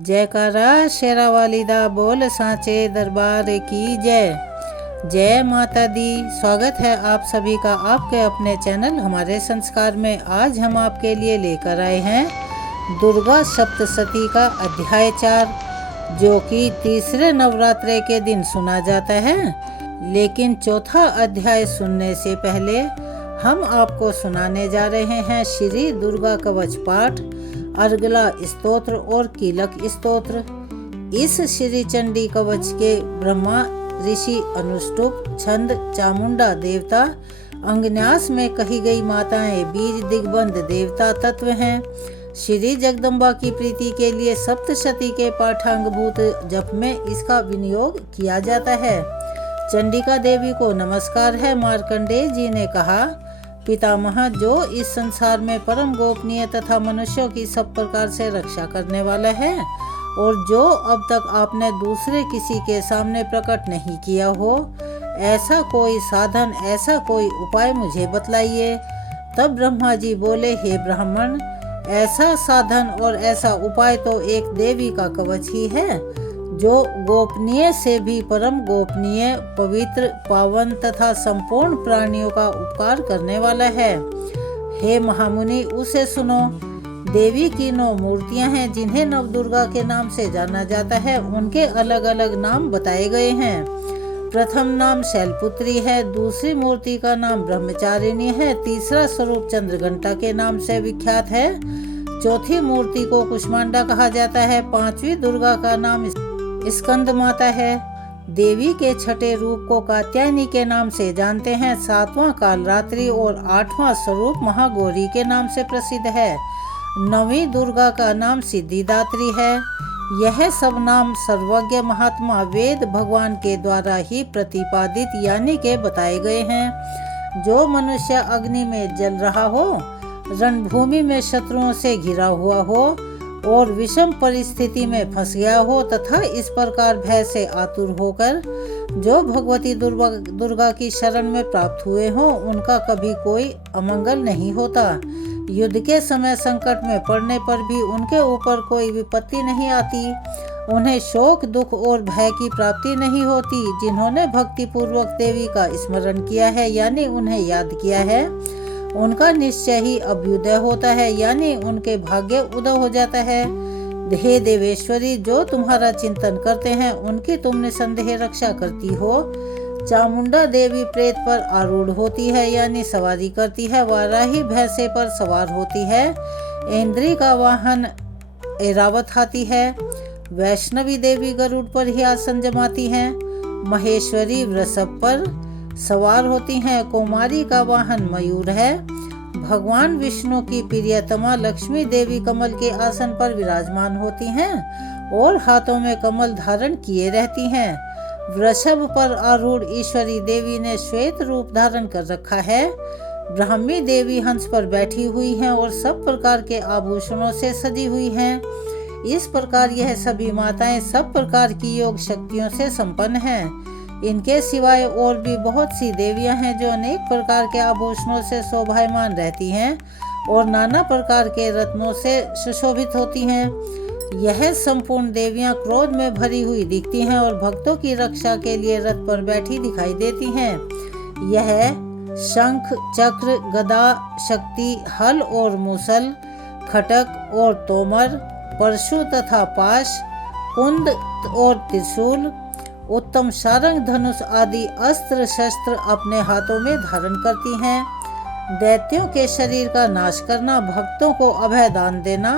जयकारा शेरावाली दा बोल सांचे दरबार की जय। जय माता दी। स्वागत है आप सभी का आपके अपने चैनल हमारे संस्कार में। आज हम आपके लिए लेकर आए हैं दुर्गा सप्तशती का अध्याय 4, जो कि तीसरे नवरात्रे के दिन सुना जाता है। लेकिन चौथा अध्याय सुनने से पहले हम आपको सुनाने जा रहे हैं श्री दुर्गा कवच पाठ, अर्गला स्तोत्र और कीलक स्तोत्र। इस श्री चंडी कवच के ब्रह्मा ऋषि अनुष्टुप छंद चामुंडा देवता, अंगन्यास में कही गई माताएं बीज दिग्बंध देवता तत्व हैं। श्री जगदम्बा की प्रीति के लिए सप्तशती के पाठांगभूत जप में इसका विनियोग किया जाता है। चंडिका देवी को नमस्कार है। मार्कंडेय जी ने कहा, पितामह, जो इस संसार में परम गोपनीय तथा मनुष्यों की सब प्रकार से रक्षा करने वाला है और जो अब तक आपने दूसरे किसी के सामने प्रकट नहीं किया हो, ऐसा कोई साधन, ऐसा कोई उपाय मुझे बतलाइए। तब ब्रह्मा जी बोले, हे ब्राह्मण, ऐसा साधन और ऐसा उपाय तो एक देवी का कवच ही है, जो गोपनीय से भी परम गोपनीय, पवित्र, पावन तथा संपूर्ण प्राणियों का उपकार करने वाला है। हे महामुनि, उसे सुनो। देवी की 9 मूर्तियां हैं जिन्हें नवदुर्गा के नाम से जाना जाता है। उनके अलग अलग नाम बताए गए हैं। प्रथम नाम शैलपुत्री है, दूसरी मूर्ति का नाम ब्रह्मचारिणी है, तीसरा स्वरूप चंद्रघंटा के नाम से विख्यात है, चौथी मूर्ति को कुष्मांडा कहा जाता है, 5वीं दुर्गा का नाम स्कंद माता है। देवी के छठे रूप को कात्यायनी के नाम से जानते हैं, 7वां कालरात्रि और 8वां स्वरूप महागौरी के नाम से प्रसिद्ध है। 9वीं दुर्गा का नाम सिद्धिदात्री है। यह सब नाम सर्वज्ञ महात्मा वेद भगवान के द्वारा ही प्रतिपादित यानी के बताए गए हैं। जो मनुष्य अग्नि में जल रहा हो, रणभूमि में शत्रुओं से घिरा हुआ हो और विषम परिस्थिति में फंस गया हो तथा इस प्रकार भय से आतुर होकर जो भगवती दुर्गा की शरण में प्राप्त हुए हो, उनका कभी कोई अमंगल नहीं होता। युद्ध के समय संकट में पड़ने पर भी उनके ऊपर कोई विपत्ति नहीं आती। उन्हें शोक, दुख और भय की प्राप्ति नहीं होती। जिन्होंने भक्ति पूर्वक देवी का स्मरण किया है यानी उन्हें याद किया है, उनका निश्चय ही अभ्युदय होता है यानी उनके भाग्य उदय हो जाता है। हे देवेश्वरी, जो तुम्हारा चिंतन करते हैं उनकी तुम निसंदेह रक्षा करती हो। चामुंडा देवी प्रेत पर आरूढ़ होती है यानी सवारी करती है। वाराही भैंसे पर सवार होती है। इंद्री का वाहन ऐरावत हाथी है। वैष्णवी देवी गरुड़ पर ही आसन जमाती हैं। महेश्वरी वृषभ पर सवार होती हैं। कुमारी का वाहन मयूर है। भगवान विष्णु की प्रियतमा लक्ष्मी देवी कमल के आसन पर विराजमान होती हैं और हाथों में कमल धारण किए रहती हैं। वृषभ पर आरूढ़ ईश्वरी देवी ने श्वेत रूप धारण कर रखा है। ब्राह्मी देवी हंस पर बैठी हुई हैं और सब प्रकार के आभूषणों से सजी हुई हैं। इस प्रकार यह सभी माताएं सब प्रकार की योग शक्तियों से संपन्न हैं। इनके सिवाय और भी बहुत सी देवियां हैं जो अनेक प्रकार के आभूषणों से शोभायमान रहती हैं और नाना प्रकार के रत्नों से सुशोभित होती हैं। यह संपूर्ण देवियां क्रोध में भरी हुई दिखती हैं और भक्तों की रक्षा के लिए रथ पर बैठी दिखाई देती हैं। यह शंख, चक्र, गदा, शक्ति, हल और मूसल, खटक और तोमर, परशु तथा पाश, कुंद और त्रिशूल, उत्तम सारंग, धनुष आदि अस्त्र शस्त्र अपने हाथों में धारण करती हैं। दैत्यों के शरीर का नाश करना, भक्तों को अभय दान देना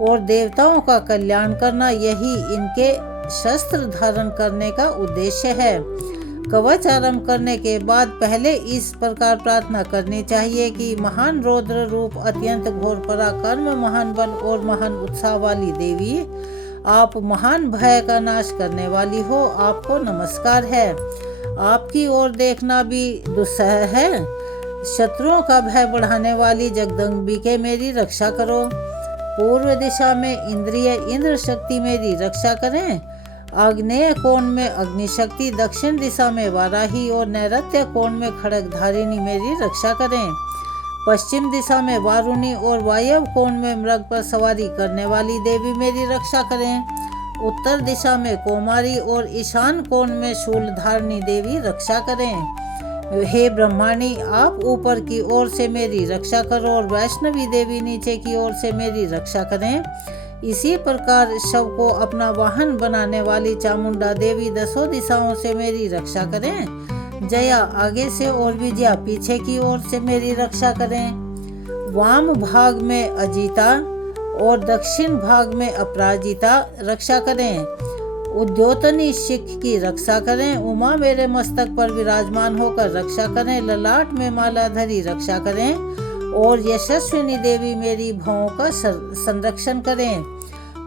और देवताओं का कल्याण करना, यही इनके शस्त्र धारण करने का उद्देश्य है। कवच आरंभ करने के बाद पहले इस प्रकार प्रार्थना करनी चाहिए कि महान रौद्र रूप, अत्यंत घोर पराक्रम, महान बल और महान उत्साह वाली देवी, आप महान भय का नाश करने वाली हो, आपको नमस्कार है। आपकी ओर देखना भी दुस्सह है। शत्रुओं का भय बढ़ाने वाली जगदम्बिके मेरी रक्षा करो। पूर्व दिशा में इंद्रिय इंद्र शक्ति मेरी रक्षा करें। आग्नेय कोण में अग्नि शक्ति, दक्षिण दिशा में वाराही और नैऋत्य कोण में खड़गधारिणी मेरी रक्षा करें। पश्चिम दिशा में वारुणी और वायव्य कोण में मृग पर सवारी करने वाली देवी मेरी रक्षा करें। उत्तर दिशा में कौमारी और ईशान कोण में शूलधारिणी देवी रक्षा करें। हे ब्रह्माणी, आप ऊपर की ओर से मेरी रक्षा करो और वैष्णवी देवी नीचे की ओर से मेरी रक्षा करें। इसी प्रकार शव को अपना वाहन बनाने वाली चामुंडा देवी दसों दिशाओं से मेरी रक्षा करें। जया आगे से और विजया पीछे की ओर से मेरी रक्षा करें। वाम भाग में अजिता और दक्षिण भाग में अपराजिता रक्षा करें। उद्योतनी शिख की रक्षा करें। उमा मेरे मस्तक पर विराजमान होकर रक्षा करें। ललाट में मालाधरी रक्षा करें और यशस्विनी देवी मेरी भौहों का संरक्षण करें।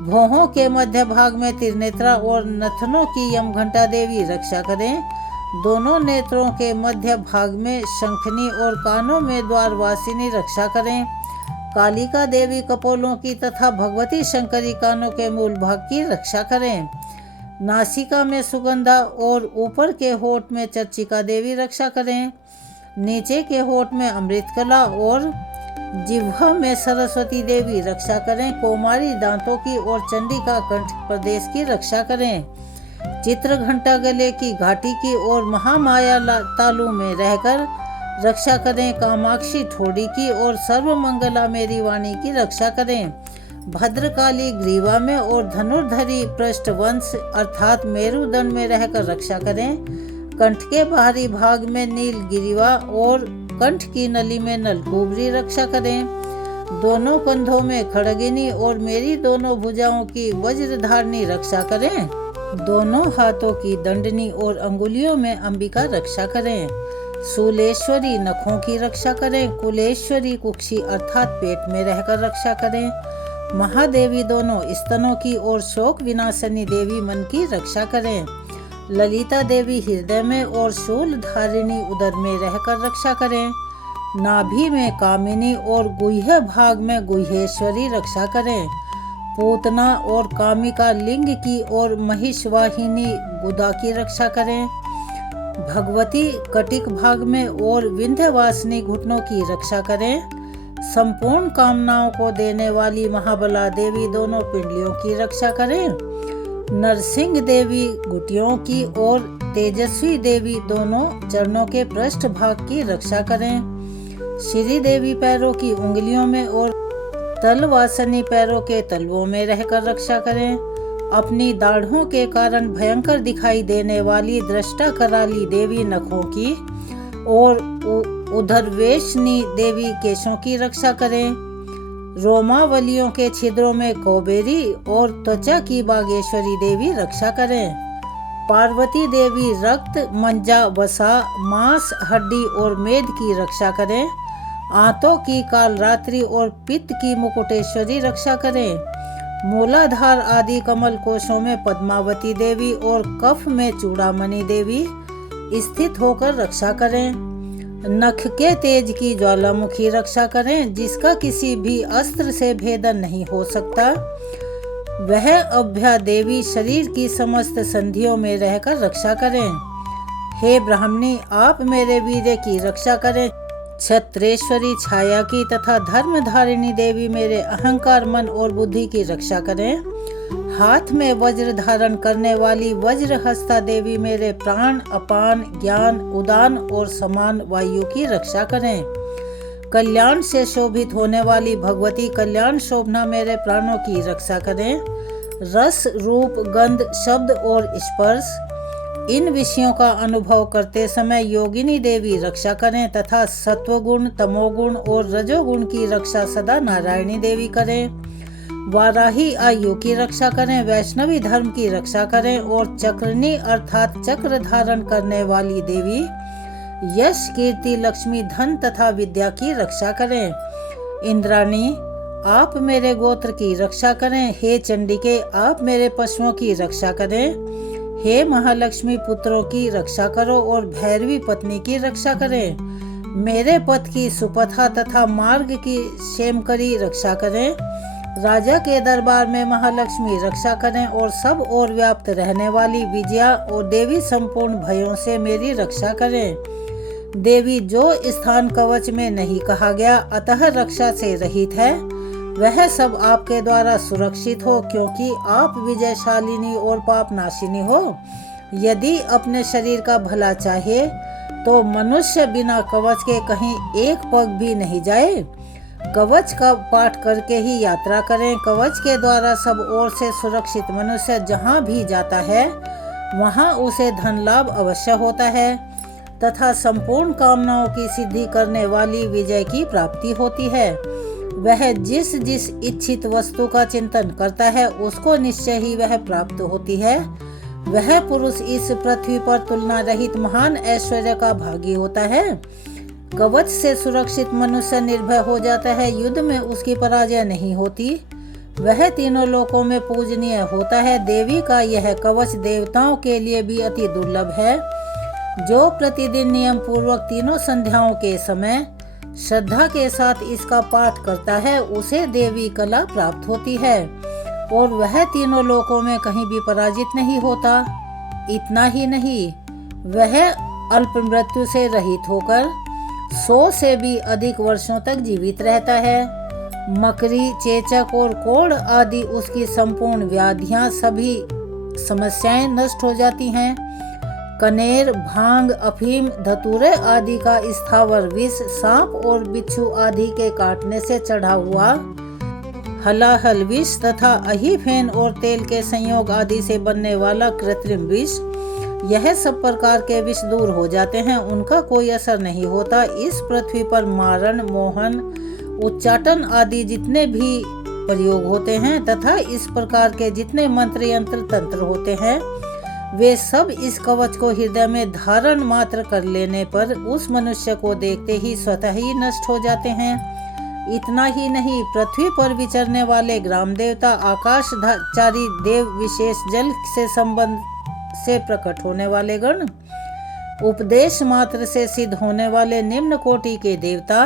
भौहों के मध्य भाग में त्रिनेत्रा और नथनों की यमघंटा देवी रक्षा करें। दोनों नेत्रों के मध्य भाग में शंखनी और कानों में द्वारवासिनी रक्षा करें। कालिका देवी कपोलों की तथा भगवती शंकरी कानों के मूल भाग की रक्षा करें। नासिका में सुगंधा और ऊपर के होठ में चर्चिका देवी रक्षा करें। नीचे के होठ में अमृतकला और जिह्वा में सरस्वती देवी रक्षा करें। कोमारी दांतों की और चंडिका कंठ प्रदेश की रक्षा करें। चित्रघंटा गले की घाटी की और महामाया तालु में रहकर रक्षा करें। कामाक्षी ठोड़ी की और सर्वमंगला मेरी वाणी की रक्षा करें। भद्रकाली ग्रीवा में और धनुर्धरी पृष्ठवंश अर्थात मेरुदंड में रहकर रक्षा करें। कंठ के बाहरी भाग में नील गिरीवा और कंठ की नली में नलकूबरी रक्षा करें। दोनों कंधों में खड़गिनी और मेरी दोनों भुजाओं की वज्रधारणी रक्षा करें। दोनों हाथों की दंडनी और अंगुलियों में अंबिका रक्षा करें। शूलेश्वरी नखों की रक्षा करें। कुलेश्वरी कुक्षी अर्थात पेट में रहकर रक्षा करें। महादेवी दोनों स्तनों की और शोक विनाशनी देवी मन की रक्षा करें। ललिता देवी हृदय में और शूलधारिणी उदर में रहकर रक्षा करें। नाभि में कामिनी और गुह्य भाग में गुह्येश्वरी रक्षा करें। पूतना और कामिका लिंग की और महिषवाहिनी गुदा की रक्षा करें। भगवती कटिक भाग में और विंध्यवासिनी घुटनों की रक्षा करें। संपूर्ण कामनाओं को देने वाली महाबला देवी दोनों पिंडलियों की रक्षा करें। नरसिंह देवी घुटियों की और तेजस्वी देवी दोनों चरणों के पृष्ठ भाग की रक्षा करें। श्री देवी पैरों की उंगलियों में और तलवासनी पैरों के तलवों में रहकर रक्षा करें। अपनी दाढ़ों के कारण भयंकर दिखाई देने वाली दृष्टा कराली देवी नखों की और उधरवेशनी देवी केशों की रक्षा करें। रोमावलियों के छिद्रों में कौबेरी और त्वचा की बागेश्वरी देवी रक्षा करें। पार्वती देवी रक्त, मंजा, वसा, मांस, हड्डी और मेद की रक्षा करें। आंतों की कालरात्रि और पित्त की मुकुटेश्वरी रक्षा करें। मूलाधार आदि कमल कोशों में पद्मावती देवी और कफ में चूड़ामणि देवी स्थित होकर रक्षा करें। नख के तेज की ज्वालामुखी रक्षा करें, जिसका किसी भी अस्त्र से भेदन नहीं हो सकता। वह अभ्या देवी शरीर की समस्त संधियों में रहकर रक्षा करें। हे ब्राह्मणी, आप मेरे वीर्य की रक्षा करें। छत्रेश्वरी छाया की तथा धर्मधारिणी देवी मेरे अहंकार, मन और बुद्धि की रक्षा करें। हाथ में वज्र धारण करने वाली वज्रहस्ता देवी मेरे प्राण, अपान, ज्ञान, उदान और समान वायु की रक्षा करें। कल्याण से शोभित होने वाली भगवती कल्याण शोभना मेरे प्राणों की रक्षा करें। रस, रूप, गंध, शब्द और स्पर्श इन विषयों का अनुभव करते समय योगिनी देवी रक्षा करें तथा सत्वगुण, तमोगुण और रजोगुण की रक्षा सदा नारायणी देवी करें। वाराही आयु की रक्षा करें। वैष्णवी धर्म की रक्षा करें और चक्रनी अर्थात चक्र धारण करने वाली देवी यश, कीर्ति, लक्ष्मी, धन तथा विद्या की रक्षा करें। इंद्राणी, आप मेरे गोत्र की रक्षा करें। हे चंडिके, आप मेरे पशुओं की रक्षा करें। हे महालक्ष्मी, पुत्रों की रक्षा करो और भैरवी पत्नी की रक्षा करें। मेरे पथ की सुपथा तथा मार्ग की क्षेमकरी रक्षा करें। राजा के दरबार में महालक्ष्मी रक्षा करें और सब ओर व्याप्त रहने वाली विजया और देवी संपूर्ण भयों से मेरी रक्षा करें। देवी जो स्थान कवच में नहीं कहा गया अतः रक्षा से रहित है, वह सब आपके द्वारा सुरक्षित हो, क्योंकि आप विजयशालिनी और पाप नाशिनी हो। यदि अपने शरीर का भला चाहे तो मनुष्य बिना कवच के कहीं एक पग भी नहीं जाए। कवच का पाठ करके ही यात्रा करें। कवच के द्वारा सब ओर से सुरक्षित मनुष्य जहाँ भी जाता है वहाँ उसे धन लाभ अवश्य होता है तथा संपूर्ण कामनाओं की सिद्धि करने वाली विजय की प्राप्ति होती है। वह जिस जिस इच्छित वस्तु का चिंतन करता है उसको निश्चय ही वह प्राप्त होती है। वह पुरुष इस पृथ्वी पर तुलना रहित महान ऐश्वर्य का भागी होता है। कवच से सुरक्षित मनुष्य निर्भय हो जाता है, युद्ध में उसकी पराजय नहीं होती, वह तीनों लोकों में पूजनीय होता है। देवी का यह कवच देवताओं के लिए भी अति दुर्लभ है। जो प्रतिदिन नियम पूर्वक तीनों संध्याओं के समय श्रद्धा के साथ इसका पाठ करता है उसे देवी कला प्राप्त होती है और वह तीनों लोकों में कहीं भी पराजित नहीं होता। इतना ही नहीं, वह अल्प मृत्यु से रहित होकर 100 से भी अधिक वर्षों तक जीवित रहता है। मकरी, चेचक और कोढ़ आदि उसकी संपूर्ण व्याधियां सभी समस्याएं नष्ट हो जाती हैं। कनेर, भांग, अफीम, धतूरे आदि का स्थावर विष, सांप और बिच्छू आदि के काटने से चढ़ा हुआ हलाहल विष तथा अहीफेन और तेल के संयोग आदि से बनने वाला कृत्रिम विष, यह सब प्रकार के विष दूर हो जाते हैं, उनका कोई असर नहीं होता। इस पृथ्वी पर मारण, मोहन, उच्चाटन आदि जितने भी प्रयोग होते हैं तथा इस प्रकार के जितने मंत्र यंत्र तंत्र होते हैं वे सब इस कवच को हृदय में धारण मात्र कर लेने पर उस मनुष्य को देखते ही स्वतः ही नष्ट हो जाते हैं। इतना ही नहीं, पृथ्वी पर विचरने वाले ग्राम देवता, आकाशचारी देव, विशेष जल से संबंध से प्रकट होने वाले गण, उपदेश मात्र से सिद्ध होने वाले निम्न कोटि के देवता,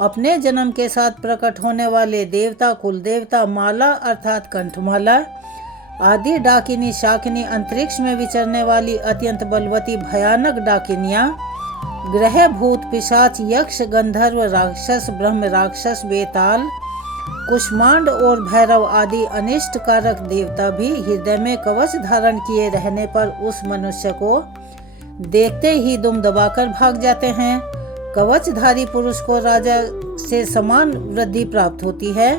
अपने जन्म के साथ प्रकट होने वाले देवता, कुल देवता, माला अर्थात कंठमाला आदि, डाकिनी, शाकिनी, अंतरिक्ष में विचरने वाली अत्यंत बलवती भयानक डाकिनियां, ग्रह, भूत, पिशाच, यक्ष, गंधर्व, राक्षस, ब्रह्म राक्षस, बेताल, कुष्मांड और भैरव आदि अनिष्ट कारक देवता भी हृदय में कवच धारण किए रहने पर उस मनुष्य को देखते ही दुम दबाकर भाग जाते हैं। कवचधारी पुरुष को राजा से समान वृद्धि प्राप्त होती है।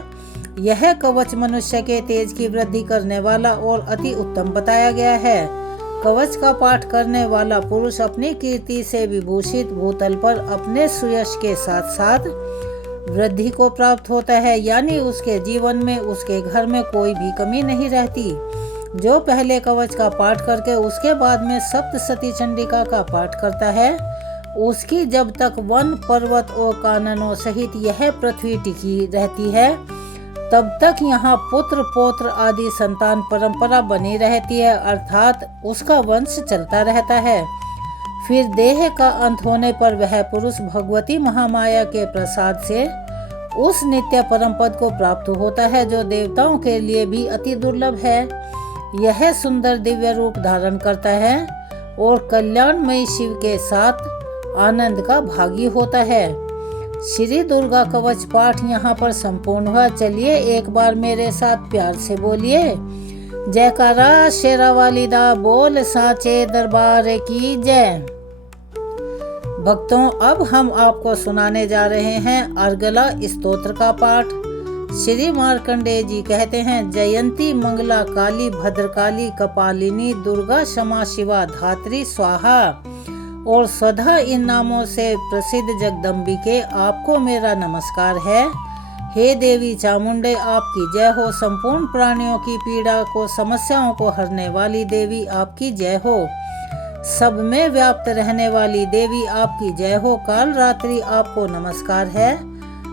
यह कवच मनुष्य के तेज की वृद्धि करने वाला और अति उत्तम बताया गया है। कवच का पाठ करने वाला पुरुष अपनी कीर्ति से विभूषित भूतल पर अपने सुयश के साथ साथ वृद्धि को प्राप्त होता है, यानी उसके जीवन में, उसके घर में कोई भी कमी नहीं रहती। जो पहले कवच का पाठ करके उसके बाद में सप्तशती चंडिका का पाठ करता है, उसकी जब तक वन, पर्वत और काननों सहित यह पृथ्वी टिकी रहती है तब तक यहाँ पुत्र, पौत्र आदि संतान परंपरा बनी रहती है, अर्थात उसका वंश चलता रहता है। फिर देह का अंत होने पर वह पुरुष भगवती महामाया के प्रसाद से उस नित्य परम पद को प्राप्त होता है जो देवताओं के लिए भी अति दुर्लभ है। यह सुंदर दिव्य रूप धारण करता है और कल्याणमयी शिव के साथ आनंद का भागी होता है। श्री दुर्गा कवच पाठ यहाँ पर संपूर्ण हुआ। चलिए एक बार मेरे साथ प्यार से बोलिए, जयकारा शेरावाली दा बोल साचे दरबार की जय। भक्तों, अब हम आपको सुनाने जा रहे हैं अर्गला स्तोत्र का पाठ। श्री मार्कंडेय जी कहते हैं, जयंती मंगला काली भद्रकाली कपालिनी दुर्गा क्षमा शिवा धात्री स्वाहा और स्वधा इन नामों से प्रसिद्ध जगदम्बिके आपको मेरा नमस्कार है। हे देवी चामुंडे, आपकी जय हो। संपूर्ण प्राणियों की पीड़ा को, समस्याओं को हरने वाली देवी आपकी जय हो। सब में व्याप्त रहने वाली देवी आपकी जय हो। काल रात्रि आपको नमस्कार है।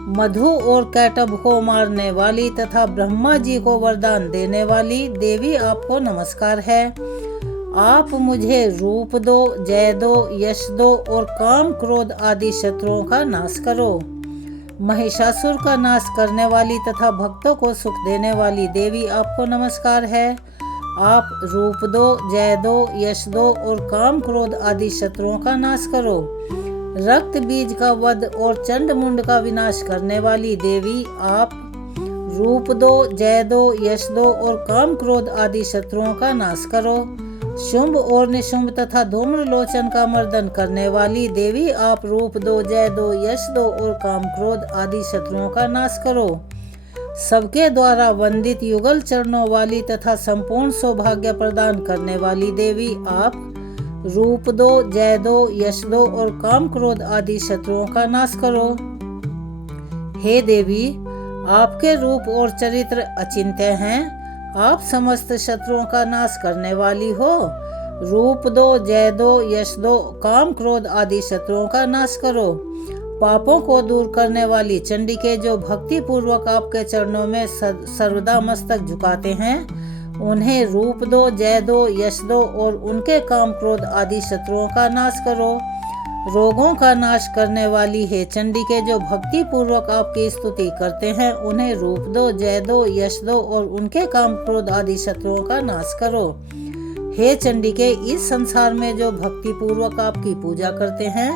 मधु और कैटभ को मारने वाली तथा ब्रह्मा जी को वरदान देने वाली देवी आपको नमस्कार है। आप मुझे रूप दो, जय दो, यश दो और काम क्रोध आदि शत्रुओं का नाश करो। महिषासुर का नाश करने वाली तथा भक्तों को सुख देने वाली देवी आपको नमस्कार है। आप रूप दो, जय दो, यश दो और काम क्रोध आदि शत्रुओं का नाश करो। रक्त बीज का वध और चंड मुंड का विनाश करने वाली देवी आप रूप दो, जय दो, यश दो और काम क्रोध आदि शत्रुओं का नाश करो। शुंभ और निशुंभ तथा धूम्रलोचन का मर्दन करने वाली देवी आप रूप दो, जय दो, यश दो और काम क्रोध आदि शत्रुओं का नाश करो। सबके द्वारा वंदित युगल चरणों वाली तथा संपूर्ण सौभाग्य प्रदान करने वाली देवी आप रूप दो, जय दो, यश दो और काम क्रोध आदि शत्रुओं का नाश करो। हे देवी, आपके रूप और चरित्र अचिंत्य हैं। आप समस्त शत्रुओं का नाश करने वाली हो। रूप दो, जय दो, यश दो, काम क्रोध आदि शत्रुओं का नाश करो। पापों को दूर करने वाली चंडी के जो भक्ति पूर्वक आपके चरणों में सर्वदा मस्तक झुकाते हैं, उन्हें रूप दो, जय दो, यश दो और उनके काम क्रोध आदि शत्रुओं का नाश करो। रोगों का नाश करने वाली हे चंडी के जो भक्ति पूर्वक आपकी स्तुति करते हैं, उन्हें रूप दो, जय दो, यश दो और उनके काम क्रोध आदि शत्रुओं का नाश करो। हे चंडी के इस संसार में जो भक्ति पूर्वक आपकी पूजा करते हैं,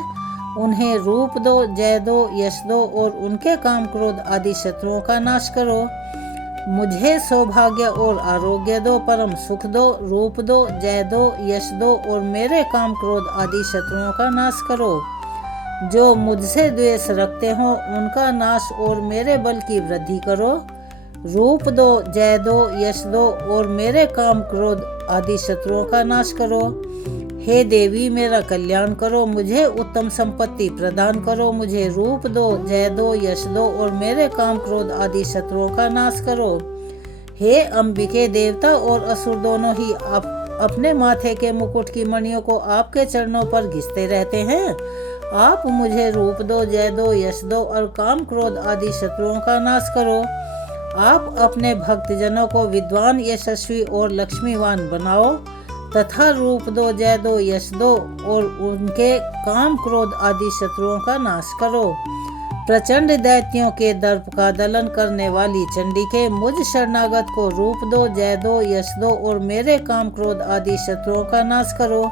उन्हें रूप दो, जय दो, यश दो और उनके काम क्रोध आदि शत्रुओं का नाश करो। मुझे सौभाग्य और आरोग्य दो, परम सुख दो, रूप दो, जय दो, यश दो और मेरे काम क्रोध आदि शत्रुओं का नाश करो। जो मुझसे द्वेष रखते हो उनका नाश और मेरे बल की वृद्धि करो। रूप दो, जय दो, यश दो और मेरे काम क्रोध आदि शत्रुओं का नाश करो। हे देवी, मेरा कल्याण करो, मुझे उत्तम संपत्ति प्रदान करो। मुझे रूप दो, जय दो, यश दो और मेरे काम क्रोध आदि शत्रुओं का नाश करो। हे अंबिके, देवता और असुर दोनों ही अपने माथे के मुकुट की मणियों को आपके चरणों पर घिसते रहते हैं। आप मुझे रूप दो, जय दो, यश दो और काम क्रोध आदि शत्रुओं का नाश करो। आप अपने भक्तजनों को विद्वान, यशस्वी और लक्ष्मीवान बनाओ तथा रूप दो, जय दो, यश दो और उनके काम क्रोध आदि शत्रुओं का नाश करो। प्रचंड दैत्यों के दर्प का दलन करने वाली चंडी के मुझ शरणागत को रूप दो, जय दो, यश दो और मेरे काम क्रोध आदि शत्रुओं का नाश करो।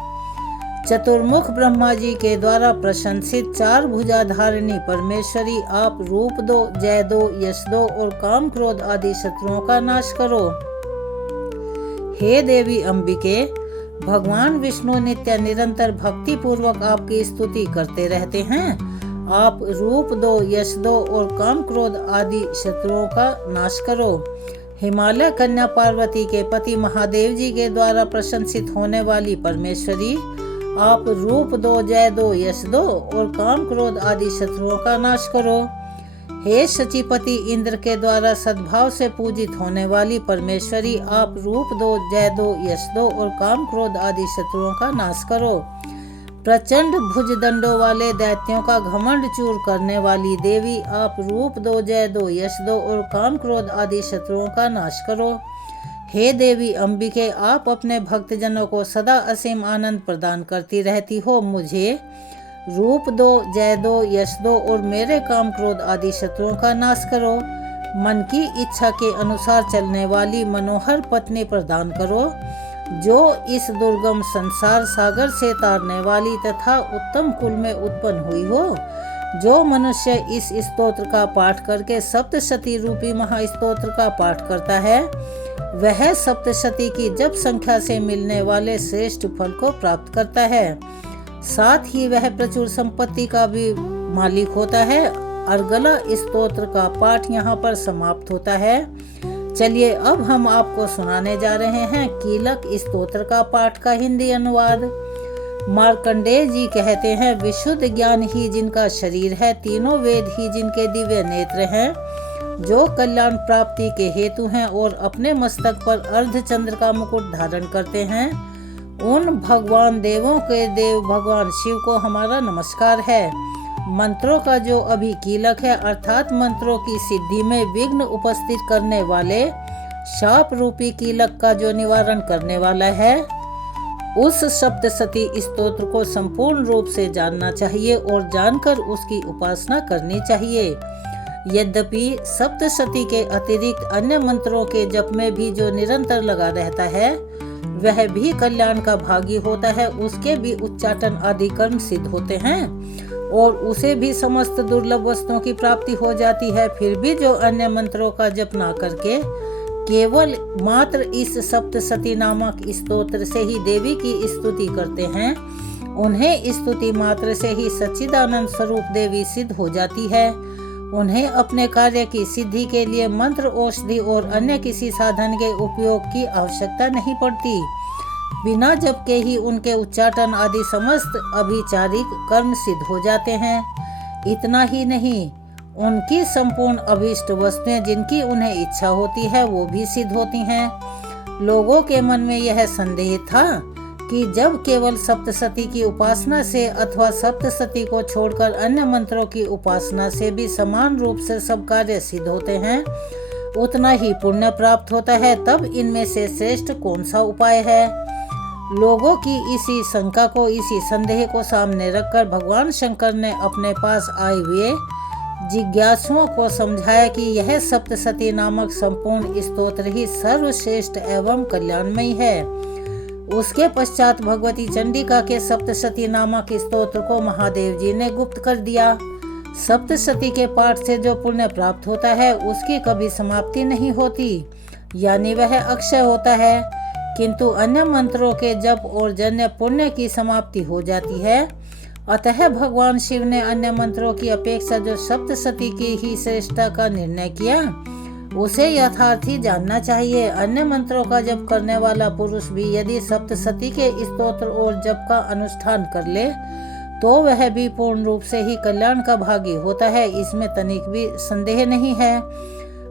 चतुर्मुख ब्रह्मा जी के द्वारा प्रशंसित चार भुजाधारिणी परमेश्वरी आप रूप दो, जय दो, यश दो और काम क्रोध आदि शत्रुओं का नाश करो। हे देवी अंबिके, भगवान विष्णु नित्य निरंतर भक्ति पूर्वक आपकी स्तुति करते रहते हैं। आप रूप दो, यश दो और काम क्रोध आदि शत्रुओं का नाश करो। हिमालय कन्या पार्वती के पति महादेव जी के द्वारा प्रशंसित होने वाली परमेश्वरी आप रूप दो, जय दो, यश दो और काम क्रोध आदि शत्रुओं का नाश करो। हे शचीपति इंद्र के द्वारा सद्भाव से पूजित होने वाली परमेश्वरी आप रूप दो, जय दो, यश दो और काम क्रोध आदि शत्रुओं का नाश करो। प्रचंड भुजदंडों वाले दैत्यों का घमंड चूर करने वाली देवी आप रूप दो, जय दो, यश दो और काम क्रोध आदि शत्रुओं का नाश करो। हे देवी अंबिके, आप अपने भक्तजनों को सदा असीम आनंद प्रदान करती रहती हो। मुझे रूप दो, जय दो, यश दो और मेरे काम क्रोध आदि शत्रुओं का नाश करो। मन की इच्छा के अनुसार चलने वाली मनोहर पत्नी प्रदान करो, जो इस दुर्गम संसार सागर से तारने वाली तथा उत्तम कुल में उत्पन्न हुई हो। जो मनुष्य इस स्तोत्र का पाठ करके सप्तशती रूपी महास्तोत्र का पाठ करता है, वह सप्तशती की जप संख्या से मिलने वाले श्रेष्ठ फल को प्राप्त करता है। साथ ही वह प्रचुर संपत्ति का भी मालिक होता है। अर्गला स्तोत्र का पाठ यहाँ पर समाप्त होता है। चलिए अब हम आपको सुनाने जा रहे हैं कीलक स्तोत्र का पाठ का हिंदी अनुवाद। मार्कंडेय जी कहते हैं, विशुद्ध ज्ञान ही जिनका शरीर है, तीनों वेद ही जिनके दिव्य नेत्र हैं, जो कल्याण प्राप्ति के हेतु हैं और अपने मस्तक पर अर्धचंद्र का मुकुट धारण करते हैं, उन भगवान देवों के देव भगवान शिव को हमारा नमस्कार है। मंत्रों का जो अभी कीलक है, अर्थात मंत्रों की सिद्धि में विघ्न उपस्थित करने वाले शाप रूपी कीलक का जो निवारण करने वाला है, उस सप्तशती स्तोत्र को संपूर्ण रूप से जानना चाहिए और जानकर उसकी उपासना करनी चाहिए। यद्यपि सप्तशती के अतिरिक्त अन्य मंत्रों के जप में भी जो निरंतर लगा रहता है, वह भी कल्याण का भागी होता है। उसके भी उच्चाटन आदि कर्म सिद्ध होते हैं। और उसे भी समस्त दुर्लभ वस्तुओं की प्राप्ति हो जाती है। फिर भी जो अन्य मंत्रों का जप ना करके केवल मात्र इस सप्तशती नामक स्तोत्र से ही देवी की स्तुति करते हैं, उन्हें स्तुति मात्र से ही सच्चिदानंद स्वरूप देवी सिद्ध हो जाती है। उन्हें अपने कार्य की सिद्धि के लिए मंत्र, औषधि और अन्य किसी साधन के उपयोग की आवश्यकता नहीं पड़ती। बिना जप के ही उनके उच्चाटन आदि समस्त अभिचारिक कर्म सिद्ध हो जाते हैं। इतना ही नहीं, उनकी संपूर्ण अभीष्ट वस्तुएं जिनकी उन्हें इच्छा होती है वो भी सिद्ध होती हैं। लोगों के मन में यह संदेह था कि जब केवल सप्तशती की उपासना से अथवा सप्तशती को छोड़कर अन्य मंत्रों की उपासना से भी समान रूप से सब कार्य सिद्ध होते हैं, उतना ही पुण्य प्राप्त होता है, तब इनमें से श्रेष्ठ कौन सा उपाय है। लोगों की इसी शंका को, इसी संदेह को सामने रखकर भगवान शंकर ने अपने पास आए हुए जिज्ञासुओं को समझाया कि यह सप्तशती नामक संपूर्ण स्तोत्र ही सर्वश्रेष्ठ एवं कल्याणमयी है। उसके पश्चात भगवती चंडिका के सप्तशती नामक स्तोत्र को महादेव जी ने गुप्त कर दिया। सप्तशती के पाठ से जो पुण्य प्राप्त होता है उसकी कभी समाप्ति नहीं होती, यानी वह अक्षय होता है, किंतु अन्य मंत्रों के जप और जन्य पुण्य की समाप्ति हो जाती है। अतः भगवान शिव ने अन्य मंत्रों की अपेक्षा जो सप्तशती की ही श्रेष्ठता का निर्णय किया, उसे यथार्थ ही जानना चाहिए। अन्य मंत्रों का जप करने वाला पुरुष भी यदि सप्तशती के स्तोत्र और जप का अनुष्ठान कर ले तो वह भी पूर्ण रूप से ही कल्याण का भागी होता है, इसमें तनिक भी संदेह नहीं है।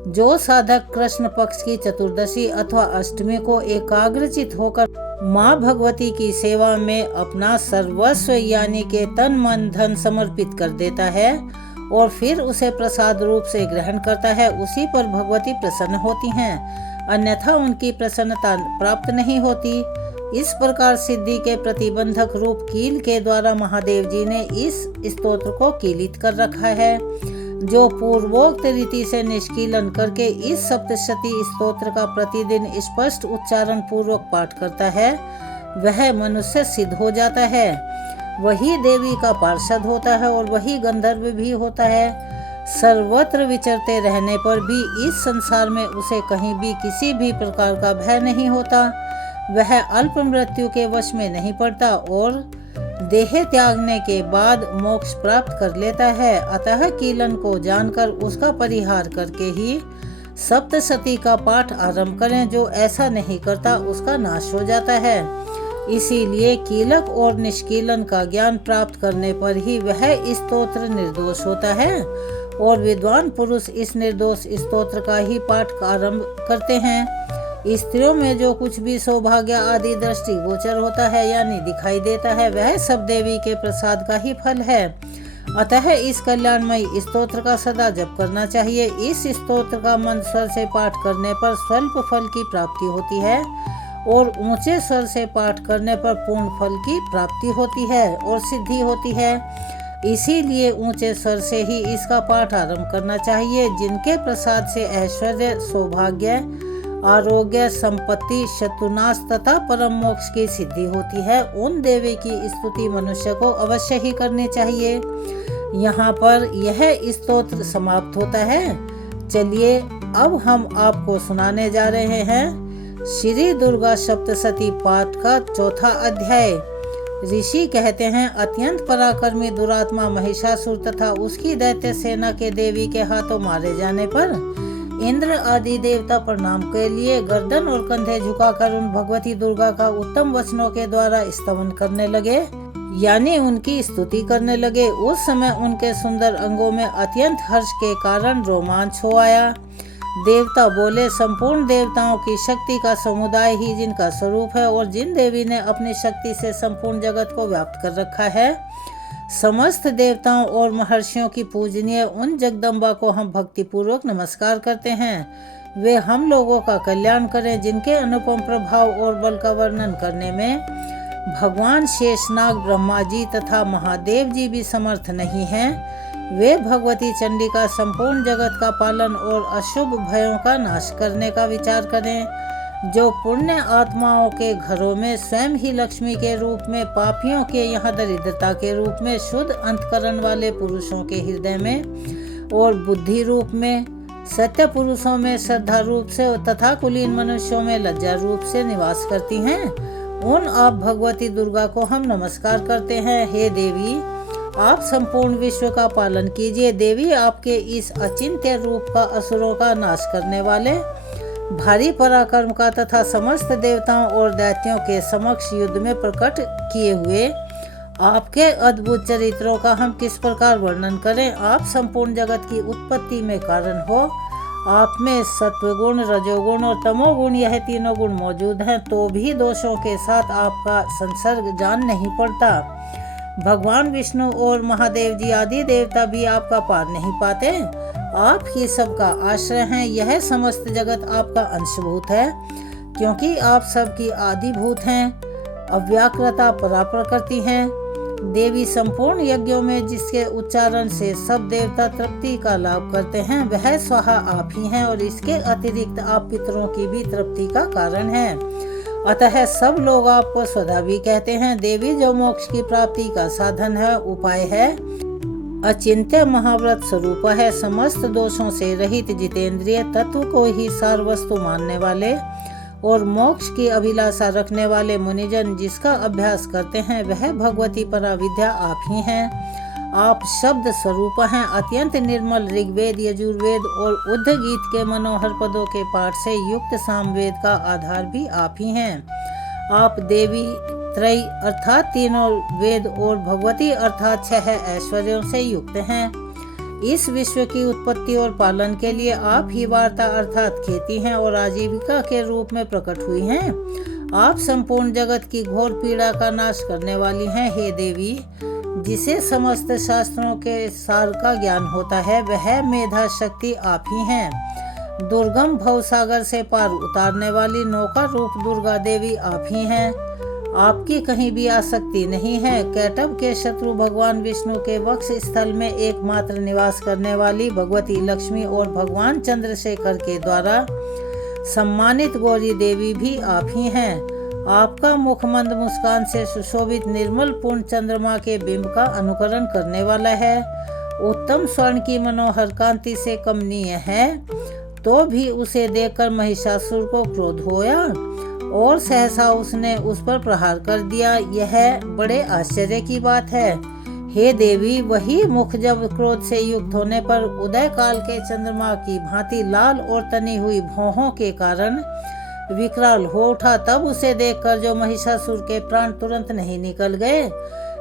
जो साधक कृष्ण पक्ष की चतुर्दशी अथवा अष्टमी को एकाग्रचित होकर माँ भगवती की सेवा में अपना सर्वस्व यानी के तन मन धन समर्पित कर देता है और फिर उसे प्रसाद रूप से ग्रहण करता है, उसी पर भगवती प्रसन्न होती हैं, अन्यथा उनकी प्रसन्नता प्राप्त नहीं होती। इस प्रकार सिद्धि के प्रतिबंधक रूप कील के द्वारा महादेव जी ने इस स्तोत्र को कीलित कर रखा है। जो पूर्वोक्त रीति से निष्कीलन करके इस सप्तशती स्तोत्र का प्रतिदिन स्पष्ट उच्चारण पूर्वक पाठ करता है, वह मनुष्य सिद्ध हो जाता है, वही देवी का पार्षद होता है और वही गंधर्व भी होता है। सर्वत्र विचरते रहने पर भी इस संसार में उसे कहीं भी किसी भी प्रकार का भय नहीं होता। वह अल्प मृत्यु के वश में नहीं पड़ता और देह त्यागने के बाद मोक्ष प्राप्त कर लेता है। अतः कीलन को जानकर उसका परिहार करके ही सप्तशती का पाठ आरंभ करें। जो ऐसा नहीं करता उसका नाश हो जाता है। इसीलिए कीलक और निष्कीलन का ज्ञान प्राप्त करने पर ही वह स्तोत्र निर्दोष होता है और विद्वान पुरुष इस निर्दोष स्तोत्र का ही पाठ आरंभ करते हैं। स्त्रियों में जो कुछ भी सौभाग्य आदि दृष्टि गोचर होता है यानी दिखाई देता है, वह सब देवी के प्रसाद का ही फल है। अतः इस कल्याणमयी स्तोत्र का सदा जप करना चाहिए। इस स्तोत्र का मंत्र स्वर से पाठ करने पर स्वल्प फल की प्राप्ति होती है और ऊंचे स्वर से पाठ करने पर पूर्ण फल की प्राप्ति होती है और सिद्धि होती है। इसीलिए ऊंचे स्वर से ही इसका पाठ आरंभ करना चाहिए। जिनके प्रसाद से ऐश्वर्य, सौभाग्य, आरोग्य, संपत्ति, शत्रुनाश तथा परम मोक्ष की सिद्धि होती है, उन देवी की स्तुति मनुष्य को अवश्य ही करनी चाहिए। यहाँ पर यह स्तोत्र समाप्त होता है। चलिए अब हम आपको सुनाने जा रहे हैं श्री दुर्गा सप्तशती पाठ का चौथा अध्याय। ऋषि कहते हैं, अत्यंत पराक्रमी दुरात्मा महिषासुर तथा उसकी दैत्य सेना के देवी के हाथों मारे जाने पर इंद्र आदि देवता प्रणाम के लिए गर्दन और कंधे झुकाकर उन भगवती दुर्गा का उत्तम वचनों के द्वारा स्तवन करने लगे, यानी उनकी स्तुति करने लगे। उस समय उनके सुंदर अंगों में अत्यंत हर्ष के कारण रोमांच हो आया। देवता बोले, संपूर्ण देवताओं की शक्ति का समुदाय ही जिनका स्वरूप है और जिन देवी ने अपनी शक्ति से संपूर्ण जगत को व्याप्त कर रखा है, समस्त देवताओं और महर्षियों की पूजनीय उन जगदम्बा को हम भक्ति पूर्वक नमस्कार करते हैं। वे हम लोगों का कल्याण करें। जिनके अनुपम प्रभाव और बल का वर्णन करने में भगवान शेषनाग, ब्रह्मा जी तथा महादेव जी भी समर्थ नहीं हैं। वे भगवती चंडिका संपूर्ण जगत का पालन और अशुभ भयों का नाश करने का विचार करें। जो पुण्य आत्माओं के घरों में स्वयं ही लक्ष्मी के रूप में, पापियों के यहाँ दरिद्रता के रूप में, शुद्ध अंतकरण वाले पुरुषों के हृदय में और बुद्धि रूप में, सत्य पुरुषों में श्रद्धा रूप से तथा कुलीन मनुष्यों में लज्जा रूप से निवास करती हैं, उन आप भगवती दुर्गा को हम नमस्कार करते हैं। हे देवी, आप संपूर्ण विश्व का पालन कीजिए। देवी, आपके इस अचिंत्य रूप का असुरों का नाश करने वाले, भारी पराक्रम का तथा समस्त देवताओं और दैत्यों के समक्ष युद्ध में प्रकट किए हुए आपके अद्भुत चरित्रों का हम किस प्रकार वर्णन करें। आप संपूर्ण जगत की उत्पत्ति में कारण हो। आप में सत्वगुण, रजोगुण और तमोगुण, यह तीनों गुण मौजूद हैं, तो भी दोषों के साथ आपका संसर्ग जान नहीं पड़ता। भगवान विष्णु और महादेव जी आदि देवता भी आपका पार नहीं पाते। आप ही सबका आश्रय हैं। यह समस्त जगत आपका अंशभूत है, क्योंकि आप सबकी आदिभूत हैं। अव्याकृता पराप्रकृति हैं। देवी, संपूर्ण यज्ञों में जिसके उच्चारण से सब देवता तृप्ति का लाभ करते हैं, वह स्वाहा आप ही हैं, और इसके अतिरिक्त आप पितरों की भी तृप्ति का कारण हैं। अतः सब लोग आपको स्वधा भी कहते हैं। देवी, जो मोक्ष की प्राप्ति का साधन है, उपाय है, अचिंत्य महाव्रत स्वरूप है, समस्त दोषों से रहित जितेंद्रिय, तत्व को ही सार वस्तु मानने वाले और मोक्ष की अभिलाषा रखने वाले मुनिजन जिसका अभ्यास करते हैं, वह भगवती पराविद्या आप ही हैं। आप शब्द स्वरूप हैं। अत्यंत निर्मल ऋग्वेद, यजुर्वेद और उद्ध गीत के मनोहर पदों के पाठ से युक्त सामवेद का आधार भी आप ही हैं। आप देवी त्रय अर्थात तीनों वेद और भगवती अर्थात 6 ऐश्वर्यों से युक्त हैं। इस विश्व की उत्पत्ति और पालन के लिए आप ही वार्ता अर्थात खेती हैं और आजीविका के रूप में प्रकट हुई हैं। आप संपूर्ण जगत की घोर पीड़ा का नाश करने वाली हैं। हे देवी, जिसे समस्त शास्त्रों के सार का ज्ञान होता है, वह मेधा शक्ति आप ही हैं। दुर्गम भवसागर से पार उतारने वाली नौका रूप दुर्गा देवी आप ही हैं। आपकी कहीं भी आसक्ति नहीं है। कैटभ के शत्रु भगवान विष्णु के वक्ष स्थल में एकमात्र निवास करने वाली भगवती लक्ष्मी और भगवान चंद्रशेखर के द्वारा सम्मानित गौरी देवी भी आप ही हैं। आपका मुख मंद मुस्कान से सुशोभित निर्मल पूर्ण चंद्रमा के बिंब का अनुकरण करने वाला है। उत्तम स्वर्ण की मनोहर कांति से कमनीय है, तो भी उसे देखकर महिषासुर को क्रोध होया और सहसा उसने उस पर प्रहार कर दिया। यह बड़े आश्चर्य की बात है। हे देवी, वही मुख जब क्रोध से युक्त होने पर उदय काल के चंद्रमा की भांति लाल और तनी हुई भौहों के कारण विकराल हो उठा, तब उसे देखकर जो महिषासुर के प्राण तुरंत नहीं निकल गए।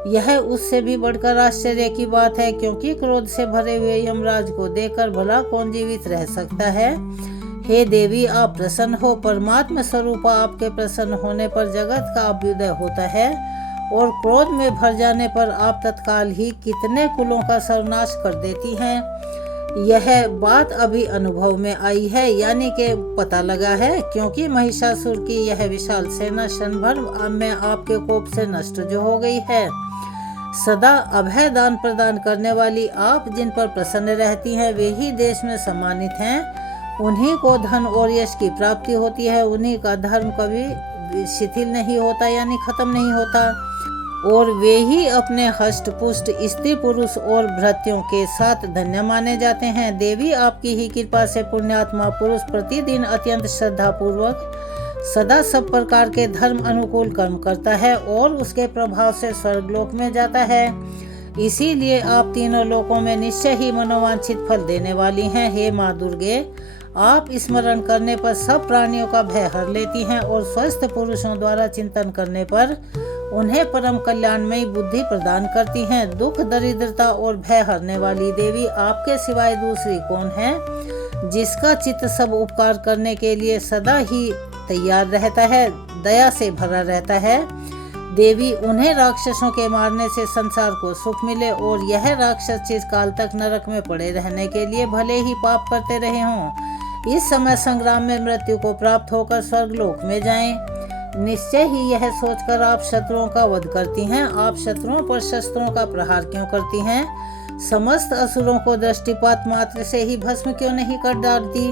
यह उससे भी बढ़कर आश्चर्य की बात है, क्योंकि क्रोध से भरे हुए यमराज को देखकर भला कौन जीवित रह सकता है। हे देवी, आप प्रसन्न हो। परमात्मा स्वरूप आपके प्रसन्न होने पर जगत का अभ्युदय होता है और क्रोध में भर जाने पर आप तत्काल ही कितने कुलों का सर्वनाश कर देती हैं। यह बात अभी अनुभव में आई है, यानी कि पता लगा है, क्योंकि महिषासुर की यह विशाल सेना क्षण भर में आपके कोप से नष्ट जो हो गई है। सदा अभय दान प्रदान करने वाली आप जिन पर प्रसन्न रहती हैं, वे ही देश में सम्मानित हैं। उन्हीं को धन और यश की प्राप्ति होती है। उन्हीं का धर्म कभी शिथिल नहीं होता, यानी खत्म नहीं होता, और वे ही अपने हष्ट पुष्ट स्त्री पुरुष और भृत्यों के साथ धन्य माने जाते हैं। देवी, आपकी ही कृपा से पुण्यात्मा पुरुष प्रतिदिन अत्यंत श्रद्धा पूर्वक सदा सब प्रकार के धर्म अनुकूल कर्म करता है और उसके प्रभाव से स्वर्गलोक में जाता है। इसीलिए आप तीनों लोकों में निश्चय ही मनोवांछित फल देने वाली हैं। हे माँ दुर्गे, आप स्मरण करने पर सब प्राणियों का भय हर लेती हैं और स्वस्थ पुरुषों द्वारा चिंतन करने पर उन्हें परम कल्याणमयी बुद्धि प्रदान करती हैं। दुख, दरिद्रता और भय हरने वाली देवी, आपके सिवाय दूसरी कौन है जिसका चित्त सब उपकार करने के लिए सदा ही तैयार रहता है, दया से भरा रहता है। देवी, उन्हें राक्षसों के मारने से संसार को सुख मिले और यह राक्षस चिरकाल तक नरक में पड़े रहने के लिए भले ही पाप करते रहे हों, इस समय संग्राम में मृत्यु को प्राप्त होकर स्वर्गलोक में जाएं। निश्चय ही यह सोचकर आप शत्रुओं का वध करती हैं। आप शत्रुओं पर शस्त्रों का प्रहार क्यों करती हैं? समस्त असुरों को दृष्टिपात मात्र से ही भस्म क्यों नहीं कर डालती?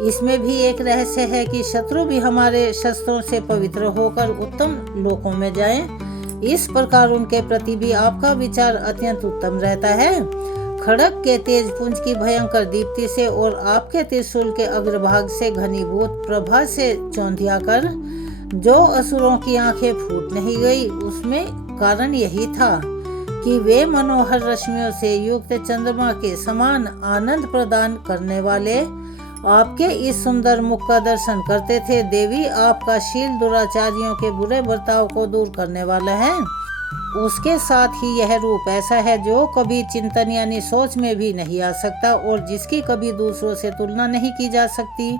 इसमें भी एक रहस्य है कि शत्रु भी हमारे शस्त्रों से पवित्र होकर उत्तम लोकों में जाएं। इस प्रकार उनके प्रति भी आपका विचार अत्यंत उत्तम रहता है। खड़ग के तेज पुंज की भयंकर दीप्ति से और आपके त्रिशूल के अग्रभाग से घनीभूत प्रभा से चौंधिया कर जो असुरों की आंखें फूट नहीं गई, उसमें कारण यही था कि वे मनोहर रश्मियों से युक्त चंद्रमा के समान आनंद प्रदान करने वाले आपके इस सुंदर मुख का दर्शन करते थे। देवी, आपका शील दुराचारियों के बुरे बर्ताव को दूर करने वाला है। उसके साथ ही यह रूप ऐसा है जो कभी चिंतन यानी सोच में भी नहीं आ सकता और जिसकी कभी दूसरों से तुलना नहीं की जा सकती,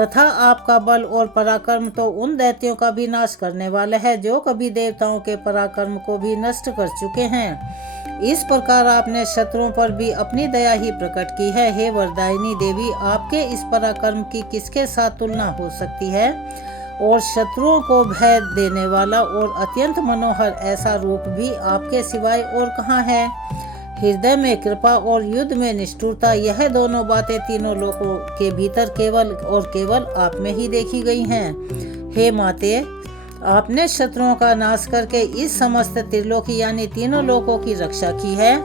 तथा आपका बल और पराक्रम तो उन दैत्यों का भी नाश करने वाला है जो कभी देवताओं के पराक्रम को भी नष्ट कर चुके हैं। इस प्रकार आपने शत्रुओं पर भी अपनी दया ही प्रकट की है। हे वरदायिनी देवी, आपके इस पराक्रम की किसके साथ तुलना हो सकती है? और शत्रुओं को भय देने वाला और अत्यंत मनोहर ऐसा रूप भी आपके सिवाय और कहाँ है? हृदय में कृपा और युद्ध में निष्ठुरता, यह दोनों बातें तीनों लोकों के भीतर केवल और केवल आप में ही देखी गई हैं। हे माते, आपने शत्रुओं का नाश करके इस समस्त त्रिलोकी यानी तीनों लोकों की रक्षा की है।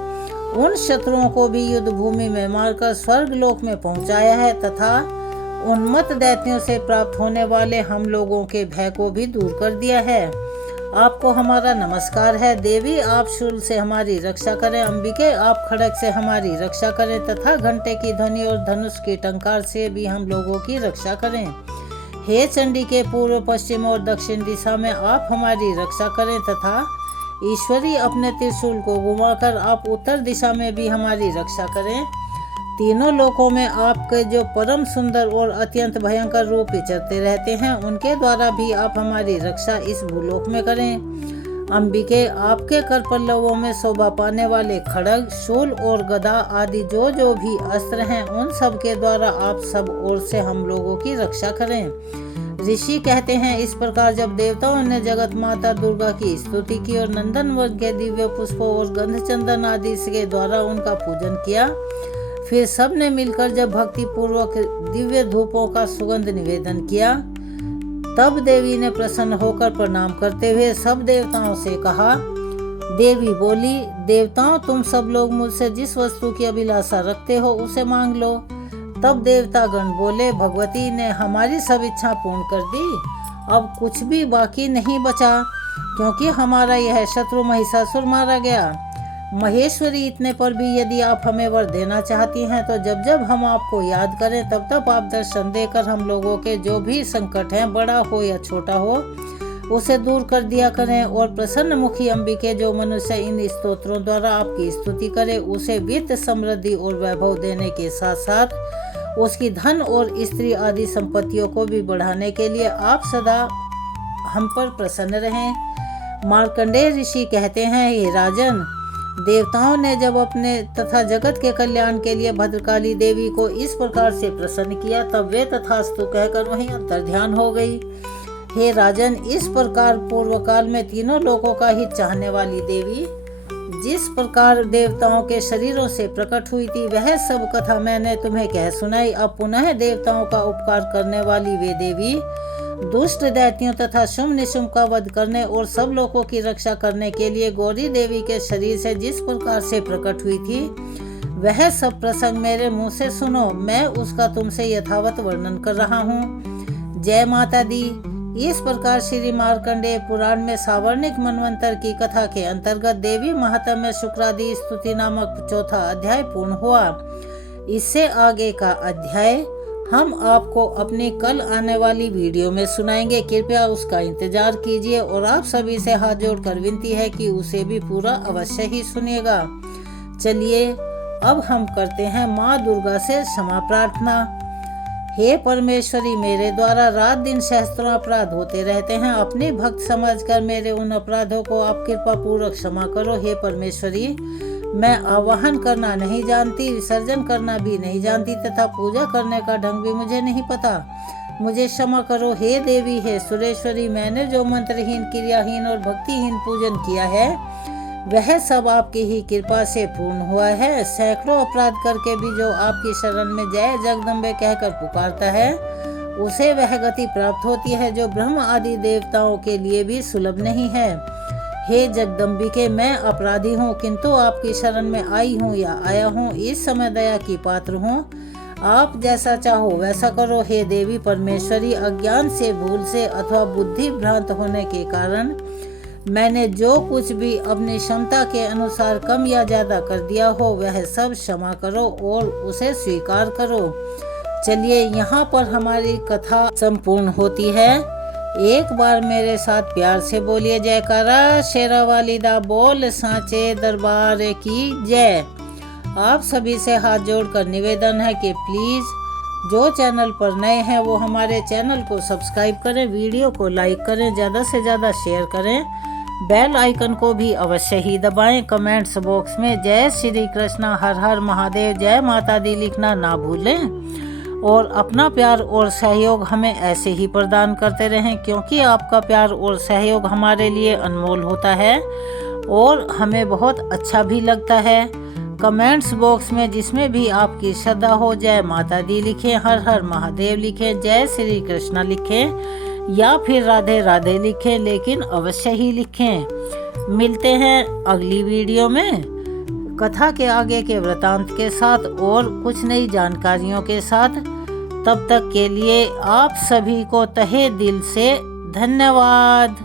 उन शत्रुओं को भी युद्ध भूमि में मारकर स्वर्ग लोक में पहुंचाया है तथा उन्मत्त दैत्यों से प्राप्त होने वाले हम लोगों के भय को भी दूर कर दिया है। आपको हमारा नमस्कार है। देवी, आप शूल से हमारी रक्षा करें। अंबिके, आप खड़ग से हमारी रक्षा करें तथा घंटे की ध्वनि और धनुष की टंकार से भी हम लोगों की रक्षा करें। हे चंडी के पूर्व, पश्चिम और दक्षिण दिशा में आप हमारी रक्षा करें तथा ईश्वरी, अपने त्रिशूल को घुमाकर आप उत्तर दिशा में भी हमारी रक्षा करें। तीनों लोकों में आपके जो परम सुंदर और अत्यंत भयंकर रूप विचरते रहते हैं, उनके द्वारा भी आप हमारी रक्षा इस भूलोक में करें। अंबिके, आपके कर पल्लवों में शोभा पाने वाले खड़ग, शूल और गदा आदि जो भी अस्त्र हैं, उन सब के द्वारा आप सब ओर से हम लोगों की रक्षा करें। ऋषि कहते हैं, इस प्रकार जब देवताओं ने जगत माता दुर्गा की स्तुति की और नंदन वन के दिव्य पुष्पों और गंध चंदन आदि के द्वारा उनका पूजन किया, फिर सब ने मिलकर जब भक्ति पूर्वक दिव्य धूपों का सुगंध निवेदन किया, तब देवी ने प्रसन्न होकर प्रणाम करते हुए सब देवताओं से कहा। देवी बोली, देवताओं, तुम सब लोग मुझसे जिस वस्तु की अभिलाषा रखते हो उसे मांग लो। तब देवतागण बोले, भगवती ने हमारी सब इच्छा पूर्ण कर दी, अब कुछ भी बाकी नहीं बचा, क्योंकि हमारा यह शत्रु महिषासुर मारा गया। महेश्वरी, इतने पर भी यदि आप हमें वर देना चाहती हैं तो जब जब हम आपको याद करें तब तब आप दर्शन देकर हम लोगों के जो भी संकट हैं, बड़ा हो या छोटा हो, उसे दूर कर दिया करें। और प्रसन्न मुखी अंबिके, जो मनुष्य इन स्तोत्रों द्वारा आपकी स्तुति करे, उसे वित्त, समृद्धि और वैभव देने के साथ साथ उसकी धन और स्त्री आदि संपत्तियों को भी बढ़ाने के लिए आप सदा हम पर प्रसन्न रहें। मार्कंडेय ऋषि कहते हैं, हे राजन, देवताओं ने जब अपने तथा जगत के कल्याण के लिए भद्रकाली देवी को इस प्रकार से प्रसन्न किया, तब वे तथास्तु कहकर वहीं अंतर्ध्यान हो गई। हे राजन, इस प्रकार पूर्व काल में तीनों लोकों का हित चाहने वाली देवी जिस प्रकार देवताओं के शरीरों से प्रकट हुई थी, वह सब कथा मैंने तुम्हें कह सुनाई। अब पुनः देवताओं का उपकार करने वाली वे देवी दुष्ट दैत्यों तथा शुंभ निशुंभ का वध करने और सब लोगों की रक्षा करने के लिए गौरी देवी के शरीर से जिस प्रकार से प्रकट हुई थी, वह सब प्रसंग मेरे मुंह से सुनो। मैं उसका तुमसे यथावत वर्णन कर रहा हूँ। जय माता दी। इस प्रकार श्री मार्कंडेय पुराण में सावर्णिक मनवंतर की कथा के अंतर्गत देवी महात्म्य शुक्रादि स्तुति नामक चौथा अध्याय पूर्ण हुआ। इससे आगे का अध्याय हम आपको अपनी कल आने वाली वीडियो में सुनाएंगे। कृपया उसका इंतजार कीजिए और आप सभी से हाथ जोड़कर विनती है कि उसे भी पूरा अवश्य ही सुनिएगा। चलिए अब हम करते हैं माँ दुर्गा से क्षमा प्रार्थना। हे परमेश्वरी, मेरे द्वारा रात दिन सहस्त्रों अपराध होते रहते हैं। अपने भक्त समझकर मेरे उन अपराधों को आप कृपा पूर्वक क्षमा करो। हे परमेश्वरी, मैं आवाहन करना नहीं जानती, विसर्जन करना भी नहीं जानती तथा पूजा करने का ढंग भी मुझे नहीं पता, मुझे क्षमा करो। हे देवी, हे सुरेश्वरी, मैंने जो मंत्रहीन, क्रियाहीन और भक्तिहीन पूजन किया है, वह सब आपकी ही कृपा से पूर्ण हुआ है। सैकड़ों अपराध करके भी जो आपकी शरण में जय जगदम्बे कहकर पुकारता है, उसे वह गति प्राप्त होती है जो ब्रह्म आदि देवताओं के लिए भी सुलभ नहीं है। हे जगदम्बिके, मैं अपराधी हूँ, किंतु आपकी शरण में आई हूँ या आया हूँ, इस समय दया की पात्र हूँ। आप जैसा चाहो वैसा करो। हे देवी परमेश्वरी, अज्ञान से, भूल से अथवा बुद्धि भ्रांत होने के कारण मैंने जो कुछ भी अपनी क्षमता के अनुसार कम या ज्यादा कर दिया हो, वह सब क्षमा करो और उसे स्वीकार करो। चलिए यहाँ पर हमारी कथा संपूर्ण होती है। एक बार मेरे साथ प्यार से बोलिए जयकारा शेरावाली दा बोल सांचे दरबार की जय। आप सभी से हाथ जोड़कर निवेदन है कि प्लीज़ जो चैनल पर नए हैं वो हमारे चैनल को सब्सक्राइब करें, वीडियो को लाइक करें, ज़्यादा से ज़्यादा शेयर करें, बेल आइकन को भी अवश्य ही दबाएं। कमेंट्स बॉक्स में जय श्री कृष्णा, हर हर महादेव, जय माता दी लिखना ना भूलें और अपना प्यार और सहयोग हमें ऐसे ही प्रदान करते रहें, क्योंकि आपका प्यार और सहयोग हमारे लिए अनमोल होता है और हमें बहुत अच्छा भी लगता है। कमेंट्स बॉक्स में जिसमें भी आपकी श्रद्धा हो, जय माता दी लिखें, हर हर महादेव लिखें, जय श्री कृष्णा लिखें या फिर राधे राधे लिखें, लेकिन अवश्य ही लिखें। मिलते हैं अगली वीडियो में कथा के आगे के वृतांत के साथ और कुछ नई जानकारियों के साथ। तब तक के लिए आप सभी को तहे दिल से धन्यवाद।